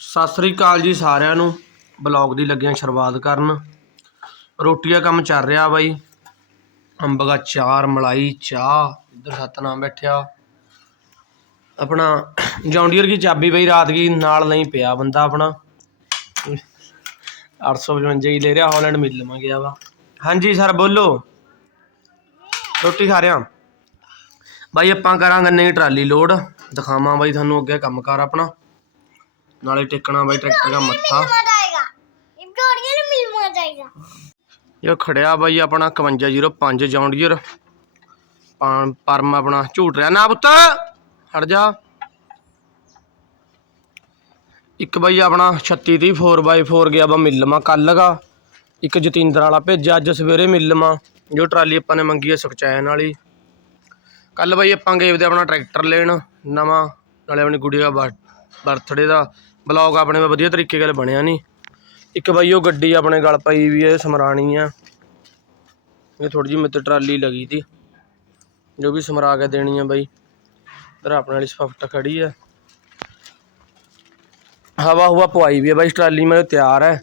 ਸਤਿ ਸ੍ਰੀ ਅਕਾਲ ਜੀ ਸਾਰਿਆਂ ਨੂੰ। ਬਲੌਗ ਦੀ ਲੱਗਿਆ ਸ਼ੁਰੂਆਤ ਕਰਨ। ਰੋਟੀ ਦਾ ਕੰਮ ਚੱਲ ਰਿਹਾ ਬਾਈ। ਅੰਬ ਦਾ ਚਾਰ, ਮਲਾਈ, ਚਾਹ। ਇੱਧਰ ਸਤਨਾਮ ਬੈਠਿਆ। ਆਪਣਾ ਜੌਂਡੀਅਰ ਦੀ ਚਾਬੀ ਬਈ ਰਾਤ ਕੀ? ਨਾਲ ਨਹੀਂ ਪਿਆ ਬੰਦਾ ਆਪਣਾ। 855 ਹੀ ਲੈ ਰਿਹਾ, ਹਾਲੈਂਡ ਮਿਲ ਲਵਾਂ ਗਿਆ ਵਾ ਹਾਂਜੀ ਸਰ, ਬੋਲੋ। ਰੋਟੀ ਖਾ ਰਿਹਾ ਬਾਈ ਆਪਾਂ ਕਰਾਂਗੇ ਨਹੀਂ ਟਰਾਲੀ ਲੋਡ। ਦਿਖਾਵਾਂ ਬਾਈ ਤੁਹਾਨੂੰ ਅੱਗੇ ਕੰਮ ਕਰ ਆਪਣਾ। ਨਾਲੇ ਟੇਕਣਾ ਬਾਈ ਟਰੈਕਟਰ ਦਾ ਮੱਥਾ। ਇਹ ਖੜਿਆ ਬਾਈ ਆਪਣਾ 5105 ਜੌਂਡੀਅਰ। ਪਰਮ ਆਪਣਾ ਝੂਟ ਰਿਹਾ। ਨਾ ਪੁੱਤ ਹਟ ਜਾ। ਇੱਕ ਬਾਈ ਆਪਣਾ 36 4x4 ਗਿਆ ਵਾ ਮਿਲਮਾ ਕੱਲਗਾ ਇੱਕ ਜਤਿੰਦਰ ਵਾਲਾ ਭੇਜਿਆ ਅੱਜ ਸਵੇਰੇ ਮਿਲਮਾ ਜੋ ਟਰਾਲੀ ਆਪਾਂ ਨੇ ਮੰਗੀ ਹੈ ਸੁਖਚੈਨ ਵਾਲੀ। ਕੱਲ ਬਾਈ ਆਪਾਂ ਗਏ ਆਪਣਾ ਟਰੈਕਟਰ ਲੈਣ ਨਵਾਂ। ਨਾਲੇ ਆਪਣੀ ਗੁੜੀਆ ਬਰਥਡੇ ਦਾ ਬਲੌਗ ਆਪਣੇ ਦਾ ਵਧੀਆ ਤਰੀਕੇ ਨਾਲ ਬਣਿਆ ਨਹੀਂ ਇੱਕ ਬਾਈ ਉਹ ਗੱਡੀ ਆਪਣੇ ਗਲ ਪਈ ਵੀ ਹੈ ਸਮਰਾਣੀ ਆ। ਇਹ ਥੋੜੀ ਜਿਹੀ ਮਿੱਤ ਟਰਾਲੀ ਲੱਗੀ ਤੀ, ਜੋ ਵੀ ਸਮਰਾ ਕੇ ਦੇਣੀ ਆ ਬਾਈ। ਇਧਰ ਆਪਣੇ ਵਾਲੀ ਸਫਟ ਖੜੀ ਹੈ ਹਵਾ ਹੁਆ ਪਵਾਈ ਵੀ ਹੈ ਬਾਈ, ਟਰਾਲੀ ਮੇਰੇ ਤਿਆਰ ਹੈ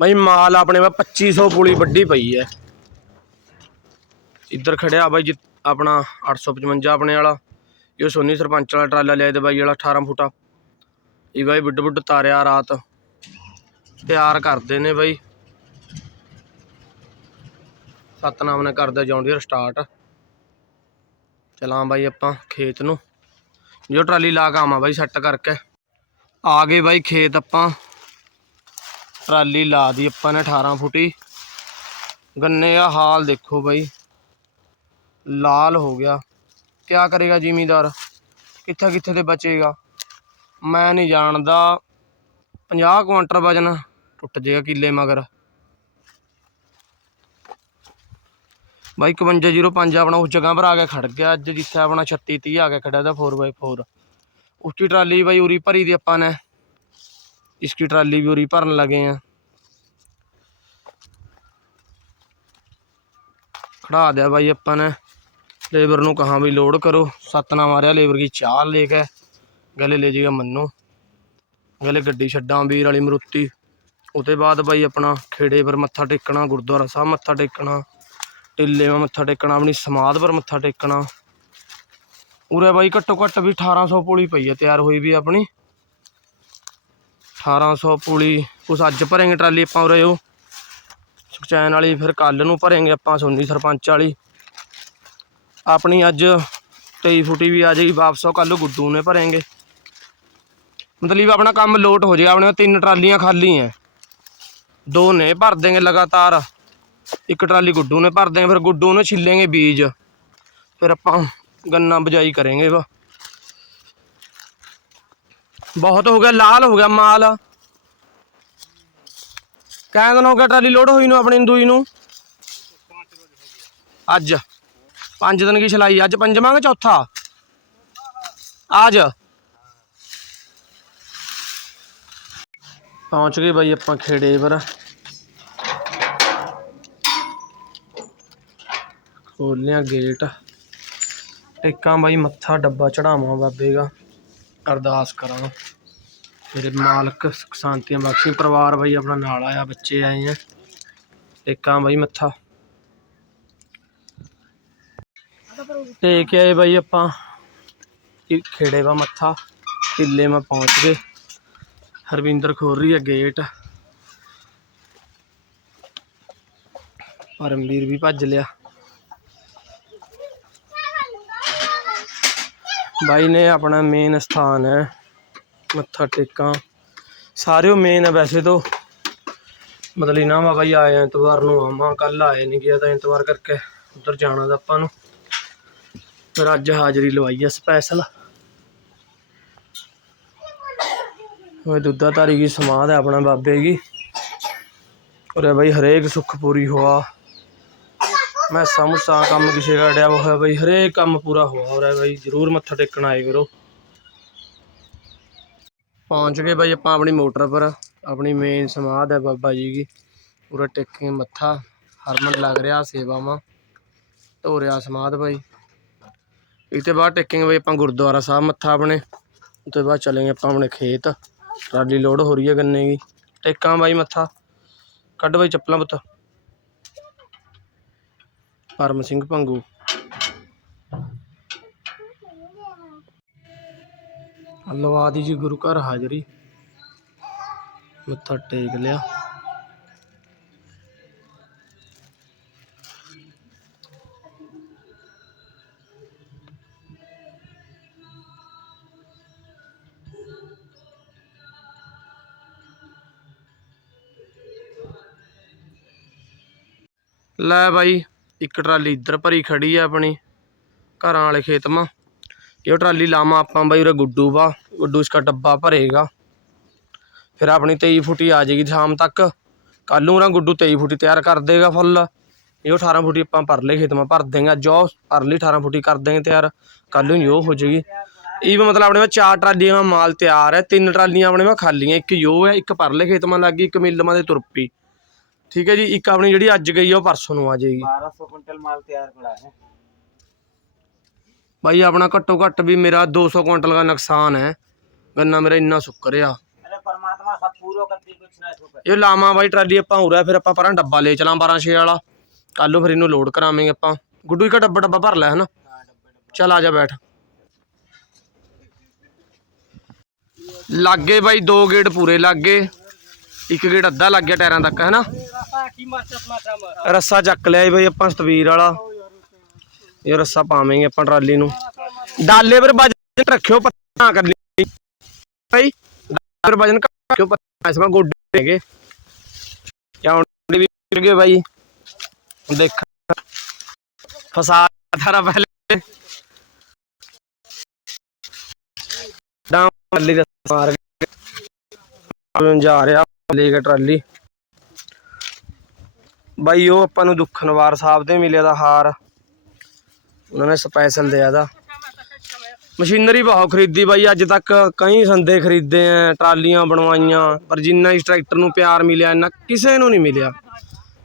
ਬਾਈ ਮਾਲ ਆਪਣੇ ਵਾ 2500 ਪੁਲੀ ਵੱਡੀ ਪਈ ਹੈ ਇੱਧਰ ਖੜਿਆ ਬਾਈ ਜਿ- ਆਪਣਾ 855 ਆਪਣੇ ਵਾਲਾ। ਇਹ ਸੋਨੀ ਸਰਪੰਚ ਵਾਲਾ ਟਰਾਲਾ ਲਿਆ ਤੇ ਬਾਈ ਵਾਲਾ 18 ਫੁੱਟਾ। ਇਹ ਬਾਈ ਬਿੱਡ ਬਿੱਡ ਤਾਰਿਆ ਰਾਤ। ਤਿਆਰ ਕਰਦੇ ਨੇ ਬਾਈ। ਸਤਨਾਮ ਨੇ ਕਰਦਾ ਜੌਂਡੀਅਰ ਸਟਾਰਟ ਚਲਾਂ ਬਾਈ ਆਪਾਂ ਖੇਤ ਨੂੰ। ਜੋ ਟਰਾਲੀ ਲਾ ਕੇ ਆਵਾਂ ਬਾਈ ਸੈੱਟ ਕਰਕੇ। ਆ ਗਏ ਬਾਈ ਖੇਤ ਆਪਾਂ। ਟਰਾਲੀ ਲਾ ਦੀ ਆਪਾਂ ਨੇ 18 ਫੁੱਟੀ। ਗੰਨੇ ਦਾ ਹਾਲ ਦੇਖੋ ਬਾਈ। ਲਾਲ ਹੋ ਗਿਆ। ਕਿਆ ਕਰੇਗਾ ਜਿਮੀਦਾਰ? ਕਿੱਥੇ ਕਿੱਥੇ ਤੇ ਬਚੇਗਾ? ਮੈਂ ਨਹੀਂ ਜਾਣਦਾ। 50 ਕੁਇੰਟਲ ਵਜਨ ਟੁੱਟ ਜਾਏਗਾ ਕਿੱਲੇ ਮਗਰ। ਬਾਈ 5105 ਆਪਣਾ ਉਸ ਜਗ੍ਹਾ ਪਰ ਆ ਕੇ ਖੜ ਗਿਆ। ਅੱਜ ਜਿੱਥੇ ਆਪਣਾ 3630 ਆ ਕੇ ਖੜਿਆ ਦਾ 4x4 ਉਸਕੀ ਟਰਾਲੀ ਬਾਈ ਉਰੀ ਭਰੀ ਦੀ ਆਪਾਂ ਨੇ। ਇਸਕੀ ਟਰਾਲੀ ਵੀ ਉਰੀ ਭਰਨ ਲੱਗੇ ਆ। ਖੜਾ ਦਿਆ ਬਾਈ ਆਪਾਂ ਨੇ। लेबर ਨੂੰ ਕਹਾ ਵੀ ਲੋਡ ਕਰੋ ਸੱਤ ਨਾ ਮਾਰਿਆ ਲੇਬਰ ਦੀ ਚਾਹ ਲੈ ਕੇ ਗਲੇ ਲੈ ਜੀਗਾ ਮੰਨੋ ਗਲੇ ਗੱਡੀ ਛੱਡਾਂ ਵੀਰ ਵਾਲੀ ਮਰੁੱਤੀ ਉਹਦੇ ਬਾਅਦ ਬਾਈ ਆਪਣਾ ਖੇੜੇ ਪਰ ਮੱਥਾ ਟੇਕਣਾ ਗੁਰਦੁਆਰਾ ਸਾਹਿਬ ਮੱਥਾ ਟੇਕਣਾ ਟਿੱਲੇ ਮਾ ਮੱਥਾ ਟੇਕਣਾ ਆਪਣੀ ਸਮਾਧ ਪਰ ਮੱਥਾ ਟੇਕਣਾ ਉਰੇ ਬਾਈ ਘੱਟੋ ਘੱਟ ਵੀ 1800 ਪੁਲੀ ਪਈ ਹੈ ਤਿਆਰ ਹੋਈ ਵੀ ਆਪਣੀ 1800 ਪੁਲੀ ਕੁਛ ਅੱਜ ਭਰਾਂਗੇ ਟਰਾਲੀ ਆਪਾਂ ਉਰੇ ਉਹ ਸੁਖਚੈਨ ਵਾਲੀ ਫਿਰ ਕੱਲ ਨੂੰ ਭਰਾਂਗੇ ਆਪਾਂ ਸੋਨੀ ਸਰਪੰਚ ਵਾਲੀ अपनी आज तेई फुटी भी आ जाएगी वापस और कल गुड्डू ने भरेंगे मतलब ਆਪਣਾ ਕੰਮ ਲੋਟ ਹੋ जाएगा ਆਪਣੇ ਤਿੰਨ ਟਰਾਲੀਆਂ ਖਾਲੀ हैं ਦੋ ਨੇ ਭਰ ਦੇਗੇ ਲਗਾਤਾਰ, ਇੱਕ ਟਰਾਲੀ ਗੁੱਡੂ ਨੇ ਭਰ ਦੇਂਗੇ, ਫਿਰ ਗੁੱਡੂ ਨੇ ਛਿੱਲੇਗੇ ਬੀਜ। ਫਿਰ ਆਪਾਂ ਗੰਨਾ ਬਜਾਈ ਕਰਾਂਗੇ ਵਾ। ਬਹੁਤ ਹੋ ਗਿਆ, ਲਾਲ ਹੋ ਗਿਆ ਮਾਲ। ਕਹਿੰਦਾ ਹੋ ਗਿਆ, ਟਰਾਲੀ ਲੋਡ ਹੋਈ ਨੂੰ ਆਪਣੀ, ਦੂਈ ਨੂੰ। ਅੱਜ। ਪੰਜ ਦਿਨ ਕੀ ਛਲਾਈ, ਅੱਜ ਪੰਜਵਾਂ ਕਿ ਚੌਥਾ? ਅੱਜ ਪਹੁੰਚ ਗਏ ਬਾਈ ਆਪਾਂ ਖੇੜੇ ਪਰ। ਖੋਲਿਆ ਗੇਟ ਟੇਕਾਂ ਬਾਈ ਮੱਥਾ ਡੱਬਾ ਚੜਾਵਾਂ ਬਾਬੇ ਦਾ। ਅਰਦਾਸ ਕਰਾਂ। ਮੇਰੇ ਮਾਲਕ ਸੁਖ ਸ਼ਾਂਤੀਆਂ ਬਖਸ਼ੀ। ਪਰਿਵਾਰ ਬਾਈ ਆਪਣਾ ਨਾਲ ਆਇਆ, ਬੱਚੇ ਆਏ ਆ। ਟੇਕਾਂ ਬਾਈ ਮੱਥਾ ਟੇਕ ਆਏ ਬਾਈ ਆਪਾਂ। ਇਹ ਖੇੜੇ ਵਾ ਮੱਥਾ ਟਿੱਲੇ ਮੈਂ ਪਹੁੰਚ ਗਏ। ਹਰਵਿੰਦਰ ਖੋਲ ਰਹੀ ਹੈ ਗੇਟ ਪਰਮਵੀਰ ਵੀ ਭੱਜ ਲਿਆ। ਬਾਈ ਨੇ ਆਪਣਾ ਮੇਨ ਸਥਾਨ ਹੈ, ਮੱਥਾ ਟੇਕਾਂ ਸਾਰੇ ਮੇਨ ਹੈ ਵੈਸੇ ਤੋਂ। ਮਤਲਬ ਇਹਨਾਂ ਵਾ ਬਾਈ ਆਏ ਐਤਵਾਰ ਨੂੰ ਆਵਾਂ ਕੱਲ ਆਏ ਨਹੀਂ ਗਿਆ ਤਾਂ ਐਤਵਾਰ ਕਰਕੇ ਉਧਰ ਜਾਣਾ ਦਾ ਆਪਾਂ ਨੂੰ। ਫਿਰ ਅੱਜ ਹਾਜ਼ਰੀ ਲਵਾਈ ਹੈ ਸਪੈਸ਼ਲ। ਉਹ ਦੁੱਧਾ ਧਾਰੀ ਕੀ ਸਮਾਧ ਹੈ ਆਪਣਾ ਬਾਬੇ ਦੀ ਉਰੇ ਬਾਈ ਹਰੇਕ ਸੁੱਖ ਪੂਰੀ ਹੋਆ। ਮੈਂ ਸਮਝਦਾ ਕੰਮ ਕਿਸੇ ਦਾ ਅੜਿਆ ਹੋਇਆ ਬਈ, ਹਰੇਕ ਕੰਮ ਪੂਰਾ ਹੋਇਆ ਹੋ ਰਿਹਾ ਬਈ, ਜਰੂਰ ਮੱਥਾ ਟੇਕਣ ਆਏ ਕਰੋ। ਪਹੁੰਚ ਗਏ ਬਾਈ ਆਪਾਂ ਆਪਣੀ ਮੋਟਰ ਪਰ, ਆਪਣੀ ਮੇਨ ਸਮਾਧ ਹੈ ਬਾਬਾ ਜੀ ਦੀ ਪੂਰਾ ਟੇਕੇ ਮੱਥਾ, ਹਰਮਨ ਲੱਗ ਰਿਹਾ ਸੇਵਾਵਾਂ, ਧੋ ਰਿਹਾ ਸਮਾਧ ਬਾਈ। ਇਹ ਤੇ ਬਾਅਦ ਟੇਕਿੰਗ ਬਈ ਆਪਾਂ ਗੁਰਦੁਆਰਾ ਸਾਹਿਬ ਮੱਥਾ ਆਪਣੇ ਉਸ ਤੋਂ ਬਾਅਦ ਚਲੇਂਗੇ ਆਪਾਂ ਆਪਣੇ ਖੇਤ। ਟਰਾਲੀ ਲੋਡ ਹੋ ਰਹੀ ਹੈ ਗੰਨੇ ਦੀ। ਟੇਕਾਂ ਬਾਈ ਮੱਥਾ, ਕੱਢ ਬਾਈ ਚੱਪਲਾਂ ਪੁੱਤ। ਪਰਮ ਸਿੰਘ ਭੰਗੂ। ਲਵਾ ਦੀ ਜੀ ਗੁਰੂ ਘਰ ਹਾਜ਼ਰੀ। ਮੱਥਾ ਟੇਕ ਲਿਆ। ਲੈ ਬਾਈ, ਇੱਕ ਟਰਾਲੀ ਇੱਧਰ ਭਰੀ ਖੜੀ ਆ ਆਪਣੀ, ਘਰਾਂ ਵਾਲੇ ਖੇਤਮਾ ਇਹ ਟਰਾਲੀ ਲਾਵਾਂ ਆਪਾਂ ਬਾਈ ਉਰੇ ਗੁੱਡੂ ਵਾ, ਗੁੱਡੂ ਇਸਕਾ ਡੱਬਾ ਭਰੇਗਾ। ਫਿਰ ਆਪਣੀ 23 ਫੁੱਟੀ ਆ ਜਾਏਗੀ ਸ਼ਾਮ ਤੱਕ। ਕੱਲ ਨੂੰ ਨਾ ਗੁੱਡੂ 23 ਫੁੱਟੀ ਤਿਆਰ ਕਰ ਦੇਗਾ ਫੁੱਲ। ਇਹ 18 ਫੁੱਟੀ ਆਪਾਂ ਪਰਲੇ ਖੇਤਮਾ ਭਰ ਦੇਗਾ। ਜੋ ਪਰਲੀ 18 ਫੁੱਟੀ ਕਰ ਦੇਂਗੇ ਤਿਆਰ। ਕੱਲ ਨੂੰ ਯੋ ਹੋ ਜਾਏਗੀ। ਇਹ ਵੀ ਮਤਲਬ ਆਪਣੇ ਮਾ ਚਾਰ ਟਰਾਲੀਆਂ ਮਾਲ ਤਿਆਰ ਹੈ। ਤਿੰਨ ਟਰਾਲੀਆਂ ਆਪਣੇ ਮਾ ਖਾਲੀਆਂ, ਇੱਕ ਯੋ ਹੈ, ਇੱਕ ਪਰਲੇ ਖੇਤਮਾ ਲੱਗੀ ਇੱਕ ਮਿੱਲ ਮਾ ਦੇ ਤੁਰਪੀ। ਠੀਕ ਹੈ ਜੀ ਇੱਕ ਆਪਣੀ ਜਿਹੜੀ ਅੱਜ ਗਈ ਆ ਉਹ ਪਰਸੋਂ ਨੂੰ ਆ ਜਾਏਗੀ 1200 ਕੁਇੰਟਲ ਮਾਲ तैयार पड़ा है ਭਾਈ ਆਪਣਾ ਘੱਟੋ ਘੱਟ ਵੀ ਮੇਰਾ 200 ਕੁਇੰਟਲ ਦਾ ਨੁਕਸਾਨ ਹੈ ਗੰਨਾ ਮੇਰਾ ਇੰਨਾ ਸੁੱਕ ਰਿਹਾ अरे परमात्मा सब पूरा करती कुछ ना छुपे ਇਹ ਲਾਵਾਂ ਬਾਈ ਟਰਾਲੀ ਆਪਾਂ ਉਰਾ ਫਿਰ ਆਪਾਂ ਪਰਾਂ ਡੱਬਾ ਲੈ ਚਲਾਂ 12 6 ਵਾਲਾ ਕੱਲ ਨੂੰ ਫਿਰ ਇਹਨੂੰ ਲੋਡ ਕਰਾਵਾਂਗੇ ਆਪਾਂ ਗੁੱਡੂ ਇੱਕ ਡੱਬਾ ਡੱਬਾ ਭਰ ਲੈ ਹਨਾ ਚੱਲ ਆ ਇੱਕ ਗੇੜ ਅੱਧਾ ਲੱਗ ਗਿਆ ਟਾਇਰਾਂ ਤੱਕ, ਹੈਨਾ? ਰੱਸਾ ਚੱਕ ਲਿਆ ਜੀ ਬਾਈ ਆਪਾਂ ਸਤਵੀਰ ਵਾਲਾ। ਇਹ ਰੱਸਾ ਪਾਵਾਂਗੇ ਆਪਾਂ ਟਰਾਲੀ ਨੂੰ। ਡਾਲੇ ਪਰ ਵਜਨ ਰੱਖਿਓ ਪੱਤਾ ਕਰ ਲਈ। ਭਾਈ ਪਰ ਵਜਨ ਰੱਖਿਓ ਪੱਤਾ ਇਸ ਵਾਰ ਗੋਡੇ ਹੈਗੇ। ਕਿਆ ਹੁਣ ਵੀ ਗਿਰ ਗਏ ਭਾਈ ਦੇਖ। ਫਸਾ ਥਾਰਾ ਪਹਿਲੇ। ਡਾਂ ਟਰਾਲੀ ਦਾ ਮਾਰ ਜਾ ਰਿਹਾ। ਲੈ ਕੇ ਟਰਾਲੀ। ਬਾਈ, ਉਹ ਆਪਾਂ ਨੂੰ ਦੁੱਖਨਵਾਰ ਸਾਹਿਬ ਦੇ ਮਿਲਿਆ ਦਾ ਹਾਰ। ਉਹਨਾਂ ਨੇ ਸਪੈਸ਼ਲ ਦਿਆ ਦਾ। ਮਸ਼ੀਨਰੀ ਬਹੁਤ ਖਰੀਦੀ ਬਾਈ, ਅੱਜ ਤੱਕ ਕਈ ਸੰਦੇ ਖਰੀਦੇ ਆ, ਟਰਾਲੀਆਂ ਬਣਵਾਈਆਂ, ਪਰ ਜਿੰਨਾ ਇਸ ਟਰੈਕਟਰ ਨੂੰ ਪਿਆਰ ਮਿਲਿਆ, ਇੰਨਾ ਕਿਸੇ ਨੂੰ ਨਹੀਂ ਮਿਲਿਆ।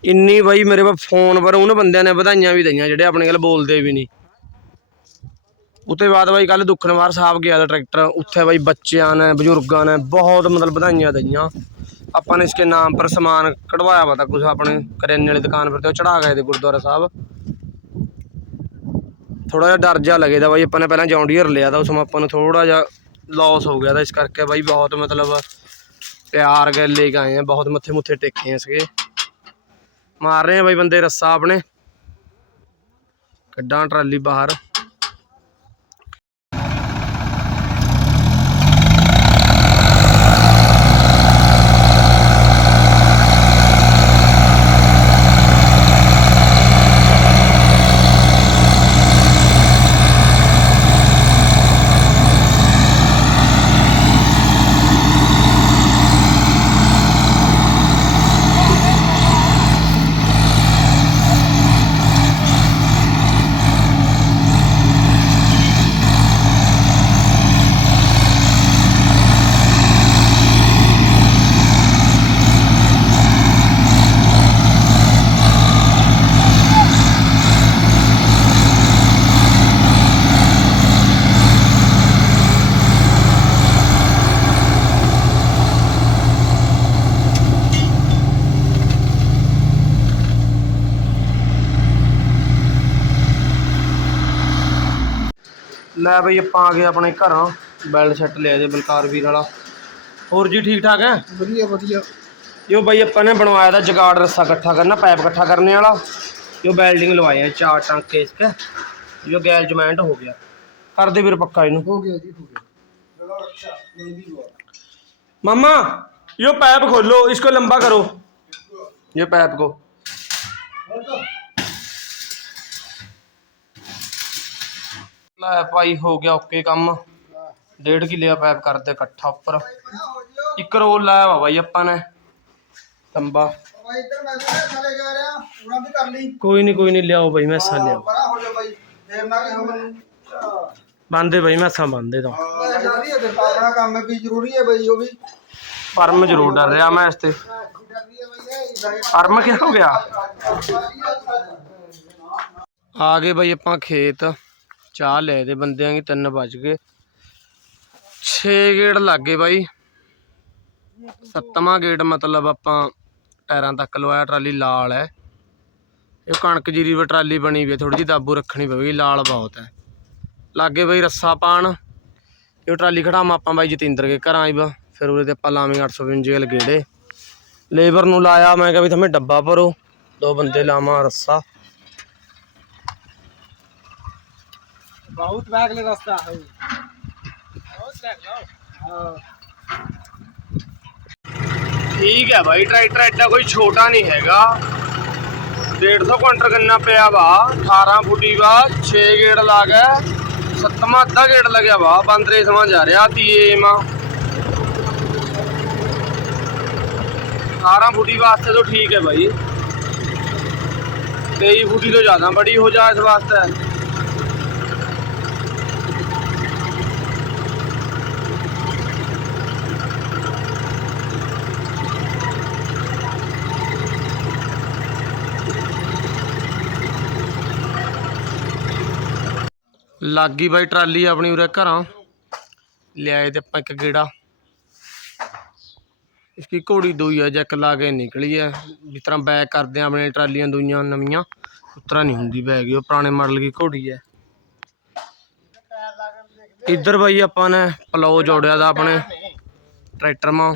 ਇੰਨੀ ਬਾਈ, ਮੇਰੇ ਕੋਲ ਫੋਨ ਪਰ ਉਹਨਾਂ ਬੰਦਿਆਂ ਨੇ ਵਧਾਈਆਂ ਵੀ ਦਈਆਂ, ਜਿਹੜੇ ਆਪਣੇ ਗੱਲ ਬੋਲਦੇ ਵੀ ਨਹੀਂ। ਉਤੇ ਬਾਅਦ ਬਾਈ ਕੱਲ ਦੁੱਖਨਵਾਰ ਸਾਹਿਬ ਗਿਆ ਦਾ ਟਰੈਕਟਰ, ਉੱਥੇ ਬਾਈ ਬੱਚਿਆਂ ਨੇ, ਬਜ਼ੁਰਗਾਂ ਨੇ ਬਹੁਤ ਮਤਲਬ ਵਧਾਈਆਂ ਦਈਆਂ। ਆਪਾਂ ਨੇ ਇਸਕੇ ਨਾਮ ਪਰ ਸਮਾਨ ਕਢਵਾਇਆ ਵਾ ਤਾਂ ਕੁਝ ਆਪਣੇ ਕਰਿਆਨੇ ਵਾਲੀ ਦੁਕਾਨ ਪਰ ਤੇ ਉਹ ਚੜਾ ਗਏ ਤੇ ਗੁਰਦੁਆਰਾ ਸਾਹਿਬ। ਥੋੜਾ ਜਿਹਾ ਡਰ ਜਿਹਾ ਲੱਗੇਦਾ ਬਾਈ, ਆਪਾਂ ਨੇ ਪਹਿਲਾਂ ਜੌਂਡੀਅਰ ਲਿਆ ਤਾਂ ਉਸ ਨੂੰ ਆਪਾਂ ਨੂੰ ਥੋੜਾ ਜਿਹਾ ਲਾਸ ਹੋ ਗਿਆ ਤਾਂ ਇਸ ਕਰਕੇ ਬਾਈ ਬਹੁਤ ਮਤਲਬ ਪਿਆਰ ਗਏ, ਲੈ ਕੇ ਆਏ ਆ, ਬਹੁਤ ਮੱਥੇ ਮੁੱਥੇ ਟੇਕੇ ਆ ਸੀਗੇ ਮਾਰ ਰਹੇ ਆ ਬਾਈ ਬੰਦੇ ਰੱਸਾ ਆਪਣੇ। ਕੱਢਾਂ ਟਰਾਲੀ ਬਾਹਰ। ਲੈ ਬਈ ਆਪਾਂ ਆ ਗਏ ਆਪਣੇ ਘਰਾਂ ਬੈਲਟ ਸੈੱਟ ਲਿਆ ਜੇ ਬਲਕਾਰ ਵੀਰ ਵਾਲਾ ਹੋਰ ਜੀ ਠੀਕ ਠਾਕ ਹੈ ਵਧੀਆ ਵਧੀਆ ਜੋ ਬਾਈ ਆਪਾਂ ਨੇ ਬਣਵਾਇਆ ਦਾ ਜਗਾੜ ਰੱਸਾ ਇਕੱਠਾ ਕਰਨਾ ਪਾਈਪ ਇਕੱਠਾ ਕਰਨੇ ਵਾਲਾ ਜੋ ਵੈਲਡਿੰਗ ਲਵਾਏ ਆ ਚਾਰ ਟਾਂਕੇ ਇਸਕੇ ਜੋ ਗੈਲ ਜਮੈਂਟ ਹੋ ਗਿਆ ਕਰ ਦੇ ਵੀਰ ਪੱਕਾ ਇਹਨੂੰ हो गया जी हो गया चलो अच्छा मैं भी हुआ मामा यो पाइप खोलो इसको लंबा करो ये पाइप को ਲੈ ਭਾਈ, ਹੋ ਗਿਆ ਓਕੇ ਕੰਮ। ਡੇਢ ਕਿੱਲੇ ਦਾ ਪੈਪ ਕਰਦੇ ਇਕੱਠਾ ਉੱਪਰ। ਇੱਕ ਰੋਲ ਲਾਇਆ ਵਾ ਬਾਈ ਆਪਾਂ ਨੇ। ਤੰਬਾ। ਕੋਈ ਨਹੀਂ ਕੋਈ ਨਹੀਂ ਲਿਆਓ ਬਾਈ ਮੈਸਾ ਲਿਆਓ। ਬੜਾ ਬਾਈ ਫੇਰ ਨਾ ਬੰਦੇ ਬਾਈ ਮੈਸਾ ਬੰਦੇ ਤਾਂ। ਆਪਣਾ ਜ਼ਰੂਰ ਡਰ ਰਿਹਾ ਮੈਂ ਇਸ ਤੇ। ਫਰਮ ਕਿਹਾ ਗਿਆ? ਆ ਗਏ ਬਾਈ ਆਪਾਂ ਖੇਤ। ਚਾਹ ਲੈ ਦੇ ਬੰਦਿਆਂ ਦੀ 3 ਵੱਜ ਗਏ। 6 ਗੇੜ ਲੱਗ ਬਾਈ। ਸੱਤਵਾਂ ਗੇਟ ਮਤਲਬ ਆਪਾਂ ਟਾਇਰਾਂ ਤੱਕ ਲਵਾਇਆ, ਟਰਾਲੀ ਲਾਲ ਹੈ ਇਹ ਕਣਕ ਜੀਰੀ ਵੀ ਟਰਾਲੀ ਬਣੀ ਵੀ ਥੋੜੀ ਜਿਹੀ ਦਾਬੂ ਰੱਖਣੀ ਪਵੇਗੀ, ਲਾਲ ਬਹੁਤ ਹੈ ਲਾਗੇ ਬਾਈ ਰੱਸਾ ਪਾਣ। ਇਹ ਟਰਾਲੀ ਖੜਾਵਾਂ ਆਪਾਂ ਬਾਈ ਜਤਿੰਦਰ ਕੇ ਘਰਾਂ ਆਈਵਾ ਫਿਰ ਉਹਦੇ ਤੇ ਆਪਾਂ ਲਾਵਾਂਗੇ 855 ਵਾਲੇ ਗੇੜੇ। ਲੇਬਰ ਨੂੰ ਲਾਇਆ, ਮੈਂ ਕਿਹਾ ਵੀ ਤੁਮੇ ਡੱਬਾ ਭਰੋ। ਦੋ ਬੰਦੇ ਲਾਵਾਂ ਰੱਸਾ। बहुत बैगले रास्ता है बहुत बैग ਠੀਕ ਹੈ ਬਾਈ ਟਰੈਕਟਰ ਐਡਾ ਕੋਈ ਛੋਟਾ ਨਹੀਂ ਹੈਗਾ 150 ਕੁਇੰਟਲ ਗੰਨਾ ਪਿਆ ਵਾ 18 ਫੁੱਟੀ ਵਾ 6 ਗੇੜ ਲਾ ਗਏ ਸੱਤਵਾਂ ਅੱਧਾ ਗੇੜ ਲੱਗਿਆ ਵਾ ਬੰਦਰੇ ਸਮਾਂ ਜਾ ਰਿਹਾ ਤੀਏ ਮਾ 18 ਫੁੱਟੀ ਵਾਸਤੇ ਤਾਂ ਠੀਕ ਹੈ ਬਾਈ 23 ਫੁੱਟੀ ਤੋਂ ਜ਼ਿਆਦਾ ਬੜੀ ਹੋ ਜਾ ਇਸ ਵਾਸਤੇ ਲੱਗੀ ਬਾਈ ਟਰਾਲੀ ਆਪਣੀ ਉਰੇ ਘਰਾਂ। ਲਿਆਏ ਤੇ ਆਪਾਂ ਇੱਕ ਗੇੜਾ। ਇਸकी ਘੋੜੀ ਦੋਈ ਆ, ਜੈਕ ਲਾ ਕੇ ਨਿਕਲੀ ਆ। ਜਿਸ ਤਰ੍ਹਾਂ ਬੈਗ ਕਰਦੇ ਆ ਆਪਣੇ ਟਰਾਲੀਆਂ ਦੋਈਆਂ ਨਵੀਆਂ, ਉਸ ਤਰ੍ਹਾਂ ਨਹੀਂ ਹੁੰਦੀ ਬੈਗ, ਉਹ ਪੁਰਾਣੇ ਮਾਡਲ ਦੀ ਘੋੜੀ ਹੈ ਇੱਧਰ ਬਾਈ ਆਪਾਂ ਨੇ ਪਲੋ ਜੋੜਿਆ ਦਾ ਆਪਣੇ ट्रैक्टर में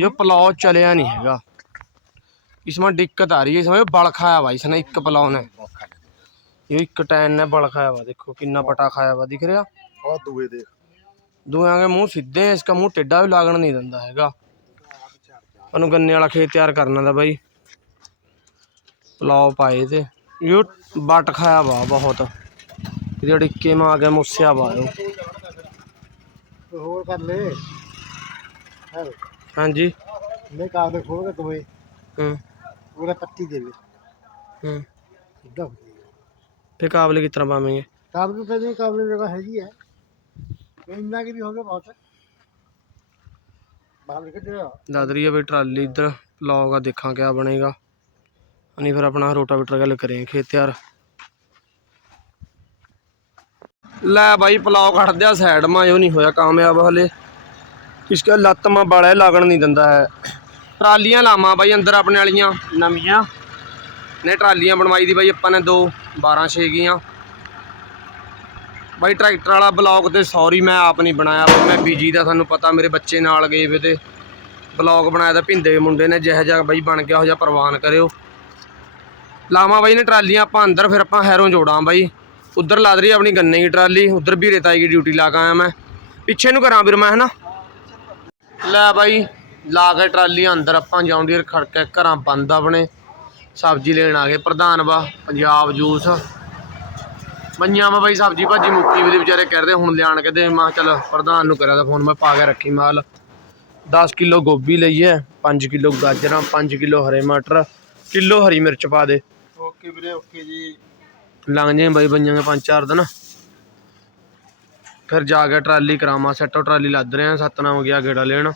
ये पुलाव चलिया नहीं है इसमें दिक्कत आ रही है इसमें बड़ खाया भाई इसने एक पुलाव ने ये एक टैन ने बल खाया हुआ देखो कितना पटा खाया हुआ दिख रहा और दुए देख ਦੋਆਂ ਦੇ ਮੂੰਹ ਸਿੱਧੇ ਆ, ਇਸਕਾ ਮੂੰਹ ਟੇਢਾ ਵੀ ਲੱਗਣ ਨਹੀਂ ਦਿੰਦਾ ਹੈਗਾ ਉਹਨੂੰ ਗੰਨੇ ਵਾਲਾ ਖੇਤ ਤਿਆਰ ਕਰਨਾ ਦਾ ਬਾਈ ਪਲਾਓ ਪਾਏ ਤੇ ਯੋ ਬਟ ਖਾਇਆ ਵਾ ਬਹੁਤ ਇਹਦੇ ਡਿੱਕੇ ਮਾ ਆ ਗਿਆ ਮੁੱਸਿਆ ਵਾ ਉਹ तो और कर ले है ਹਾਂਜੀ ले कागज खोल के दुए ਹੂੰ पूरा पत्ती दे दे ਹੂੰ सीधा हो जाएगा ਫਿਰ ਕਾਬਲੇ ਕਿਸ ਪਾਵਾਂਗੇ? ਕਾਬਲੇ ਤਾਂ ਜੀ ਕਾਬਲੇ ਜਗ੍ਹਾ ਹੈਗੀ ਹੈ। ਇੰਨਾ ਕਿ ਵੀ ਹੋ ਗਿਆ ਬਹੁਤ। ਬਾਹਰ ਕੱਢਿਆ। ਦਾਦਰੀ ਆ ਵੀ ਟਰਾਲੀ ਇੱਧਰ ਦੇਖਾਂ ਕਿਆ ਬਣੇਗਾ। ਨਹੀਂ ਫਿਰ ਆਪਣਾ ਰੋਟਾਵੇਟਰ ਗੱਲ ਕਰੇ ਖੇਤ ਯਾਰ। ਲੈ ਬਾਈ ਪਲਾਉ ਕੱਢ ਦਿਆ ਸਾਈਡ ਮਾ ਜੋ ਨਹੀਂ ਹੋਇਆ ਕਾਮਯਾਬ ਹਲੇ। ਇਸਕੇ ਲੱਤ ਮਾ ਬਾਲੇ ਲਾਗਣ ਨਹੀਂ ਦਿੰਦਾ ਹੈ। ਟਰਾਲੀਆਂ ਲਾਵਾਂ ਬਾਈ ਅੰਦਰ ਆਪਣੇ ਵਾਲੀਆਂ। ਨਵੀਆਂ। ਨੇ ਟਰਾਲੀਆਂ ਬਣਵਾਈ ਦੀ ਬਾਈ ਆਪਾਂ ਨੇ ਦੋ 12 ਛੇ ਗੀਆਂ। ਬਾਈ ਟਰੈਕਟਰ ਵਾਲਾ ਬਲੌਗ ਤੇ ਸੌਰੀ ਮੈਂ ਆਪ ਨਹੀਂ ਬਣਾਇਆ। ਵਾ, ਮੈਂ ਬੀਜੀ ਦਾ ਤੁਹਾਨੂੰ ਪਤਾ ਮੇਰੇ ਬੱਚੇ ਨਾਲ ਗਏ ਵੇ ਤੇ ਬਲੌਗ ਬਣਾਇਆ ਤਾਂ ਭਿੰਦੇ ਮੁੰਡੇ ਨੇ ਜਿਹੋ ਜਿਹਾ ਬਾਈ ਬਣ ਗਿਆ ਉਹ ਜਿਹਾ ਪ੍ਰਵਾਨ ਕਰਿਓ। ਲਾਵਾਂ ਬਾਈ ਨੇ ਟਰਾਲੀਆਂ ਆਪਾਂ ਅੰਦਰ ਫਿਰ ਆਪਾਂ ਹੈਰੋਂ ਜੋੜਾਂ ਬਾਈ। ਉਧਰ ਲੱਦ ਰਹੀ ਆਪਣੀ ਗੰਨੇ ਦੀ ਟਰਾਲੀ ਉਧਰ ਵੀ ਰੇਤਾਈ ਦੀ ਡਿਊਟੀ ਲਾ ਕੇ ਆਇਆ ਮੈਂ। ਪਿੱਛੇ ਨੂੰ ਕਰਾਂ ਵੀਰ ਮੈਂ ਹਨਾ? ਲੈ ਬਾਈ ਲਾ ਕੇ ਟਰਾਲੀ ਅੰਦਰ ਆਪਾਂ ਜੌਂਡੀਅਰ ਖੜ ਕੇ ਘਰਾਂ ਬੰਦ ਆਪਣੇ। ਸਬਜ਼ੀ ਲੈਣ ਆ ਗਏ ਪ੍ਰਧਾਨ ਵਾ ਪੰਜਾਬ ਜੂਸ। ਮੰਨਿਆ ਮੈਂ ਬਾਈ ਸਬਜ਼ੀ ਭਾਜੀ ਮੁੱਕੀ ਵੀ ਵਿਚਾਰੇ ਕਰਦੇ ਹੁਣ ਲਿਆਣ ਦੇ ਮੈਂ ਚੱਲ ਪ੍ਰਧਾਨ ਨੂੰ ਕਰਿਆ ਦਾ ਫੋਨ ਮੈਂ ਪਾ ਕੇ ਰੱਖੀ ਮਾਲ। 10 ਕਿਲੋ ਗੋਭੀ ਲਈ ਹੈ 5 ਕਿਲੋ ਗਾਜਰਾਂ 5 ਕਿਲੋ ਹਰੇ ਮਟਰ ਕਿਲੋ ਹਰੀ ਮਿਰਚ ਪਾ ਦੇ। ਓਕੇ ਵੀਰੇ ਓਕੇ ਜੀ। ਲੰਘ ਜੇ ਬਾਈ ਬੰਜਾਂਗੇ 5-4 ਦਿਨ। ਫਿਰ ਜਾ ਕੇ ਟਰਾਲੀ ਕਰਾਮਾ ਸੈਟੋ ਟਰਾਲੀ ਲੱਦ ਰਹੇ ਆ ਹੋ ਗਿਆ ਗੇੜਾ ਲੈਣ।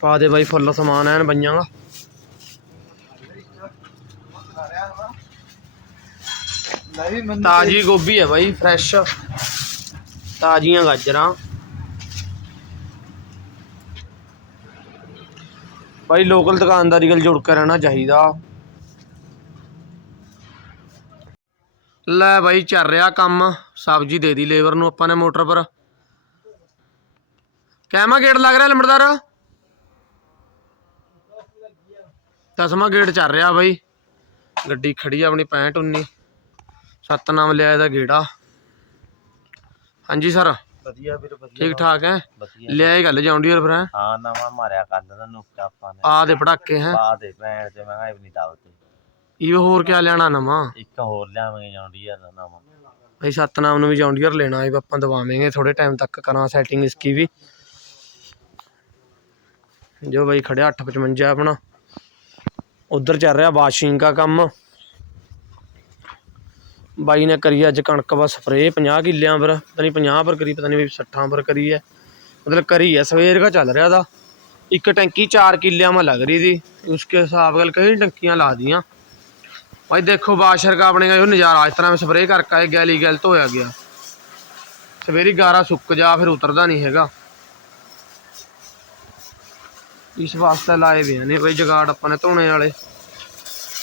ਪਾ ਦੇ ਬਾਈ ਫੁੱਲ ਸਮਾਨ ਐਨ ਬੰਜਾਂਗਾ ਤਾਜੀ ਗੋਭੀ ਹੈ ਬਾਈ ਫਰੈਸ਼ ਤਾਜ਼ੀਆਂ ਗਾਜਰਾਂ। ਬਾਈ ਲੋਕਲ ਦੁਕਾਨਦਾਰੀ ਨਾਲ ਜੁੜ ਕੇ ਰਹਿਣਾ ਚਾਹੀਦਾ। ਲੈ ਬਾਈ ਚੱਲ ਰਿਹਾ ਕੰਮ। ਸਬਜ਼ੀ ਦੇ ਦੀ ਲੇਬਰ ਨੂੰ ਆਪਾਂ ਨੇ ਮੋਟਰ ਪਰ। ਕਹਿਮਾ ਗੇਟ ਲੱਗ ਰਿਹਾ ਲੰਬੜਦਾਰ ਦਸਵਾਂ ਗੇਟ ਚੱਲ ਰਿਹਾ ਬਾਈ। ਗੱਡੀ ਖੜੀ ਆਪਣੀ 65 19 ਸਤਨਾਮ ਲਿਆ ਇਹਦਾ ਗੇੜਾ। ਹਾਂਜੀ ਸਰ। ਵਧੀਆ ਵੀਰ ਵਧੀਆ। ਠੀਕ ਠਾਕ ਹੈ? ਵਧੀਆ। ਲਿਆ ਇਹ ਗੱਲ ਜਾਉਂਦੀ ਫਿਰ ਹੈਂ? ਹਾਂ ਨਵਾਂ ਮਾਰਿਆ ਕੱਲ ਦਾ ਨੁਕਤਾ ਆਪਾਂ ਨੇ। ਆ ਦੇ ਪੜਾਕੇ ਹੈ? ਪਾ ਦੇ ਭੈਣ ਤੇ ਮੈਂ ਕਿਹਾ ਇਹ ਵੀ ਨਹੀਂ ਦਾਵਤੇ ਇਹ ਹੋਰ ਕਿਆ ਲੈਣਾ ਨਵਾਂ? ਇੱਕ ਹੋਰ ਲਿਆਵਾਂਗੇ ਜੌਂਡੀ ਯਾਰ ਨਵਾਂ। ਭਾਈ ਸਤਨਾਮ ਨੂੰ ਵੀ ਜੌਂਡੀਅਰ ਲੈਣਾ ਹੈ ਆਪਾਂ ਦਵਾਵਾਂਗੇ ਥੋੜੇ ਟਾਈਮ ਤੱਕ ਕਰਾਂ ਸੈਟਿੰਗ ਇਸकी ਵੀ। ਜੋ ਭਾਈ ਖੜਿਆ 855 ਆਪਣਾ। ਉਧਰ ਚੱਲ ਰਿਹਾ ਵਾਸ਼ਿੰਗ ਦਾ ਕੰਮ। ਬਾਈ ਨੇ ਕਰੀ ਅੱਜ ਕਣਕ ਵਾ ਸਪਰੇ 50 ਕਿੱਲਿਆਂ ਪਰ ਪਤਾ ਨਹੀਂ 50 ਪਰ ਕਰੀ ਪਤਾ ਨਹੀਂ ਵੀ 60 ਪਰ ਕਰੀ ਹੈ ਮਤਲਬ ਕਰੀ ਹੈ ਸਵੇਰ ਦਾ ਚੱਲ ਰਿਹਾ ਦਾ ਇੱਕ ਟੈਂਕੀ 4 ਕਿੱਲਿਆਂ ਮਾ ਲੱਗ ਰਹੀ थी उसके हिसाब गल कई टंकियां ला दियां भाई देखो बाशर का अपने का जो नज़ारा इस तरह स्प्रे करके गैली गैल धोया गया ਸਵੇਰੀ ਗਾਰਾ ਸੁੱਕ ਜਾ ਫਿਰ ਉਤਰਦਾ ਨਹੀਂ ਹੈਗਾ ਇਸ ਵਾਸਤੇ ਲਾਏ ਵੇ ਨੇ ਬਈ ਜਗਾੜ ਆਪਾਂ ਨੇ ਧੋਣੇ ਵਾਲੇ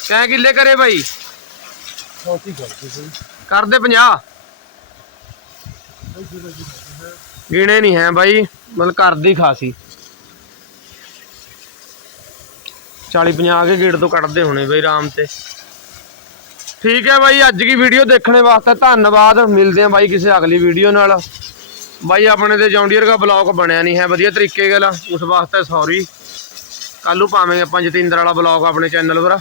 ਕੈ ਕਿੱਲੇ ਕਰੇ ਬਾਈ ਕਰਦੀ ਸੀ। ਕਰਦੇ 50 ਗਿਣੇ ਨਹੀਂ ਹੈ ਬਾਈ, ਮਤਲਬ ਕਰਦੀ ਖਾਸੀ। 40 50 ਕੇ ਗੇੜ ਤੋਂ ਕੱਢਦੇ ਹੋਣੇ ਬਈ ਆਰਾਮ ਤੇ। ਠੀਕ ਹੈ ਬਾਈ, ਅੱਜ ਦੀ ਵੀਡੀਓ ਦੇਖਣੇ ਵਾਸਤੇ ਧੰਨਵਾਦ। ਮਿਲਦੇ ਆ ਬਾਈ ਕਿਸੇ ਅਗਲੀ ਵੀਡੀਓ ਨਾਲ। ਬਾਈ, ਆਪਣੇ ਤੇ ਜੌਂਡੀਅਰ ਦਾ ਬਲੌਗ ਬਣਿਆ ਨਹੀਂ ਹੈ, ਵਧੀਆ ਤਰੀਕੇ ਨਾਲ। ਉਸ ਵਾਸਤੇ ਸੌਰੀ ਕੱਲੂ ਨੂੰ ਪਾਵਾਂਗੇ ਆਪਾਂ ਜਤਿੰਦਰ ਵਾਲਾ ਬਲੌਗ ਆਪਣੇ ਚੈਨਲ ਪਰ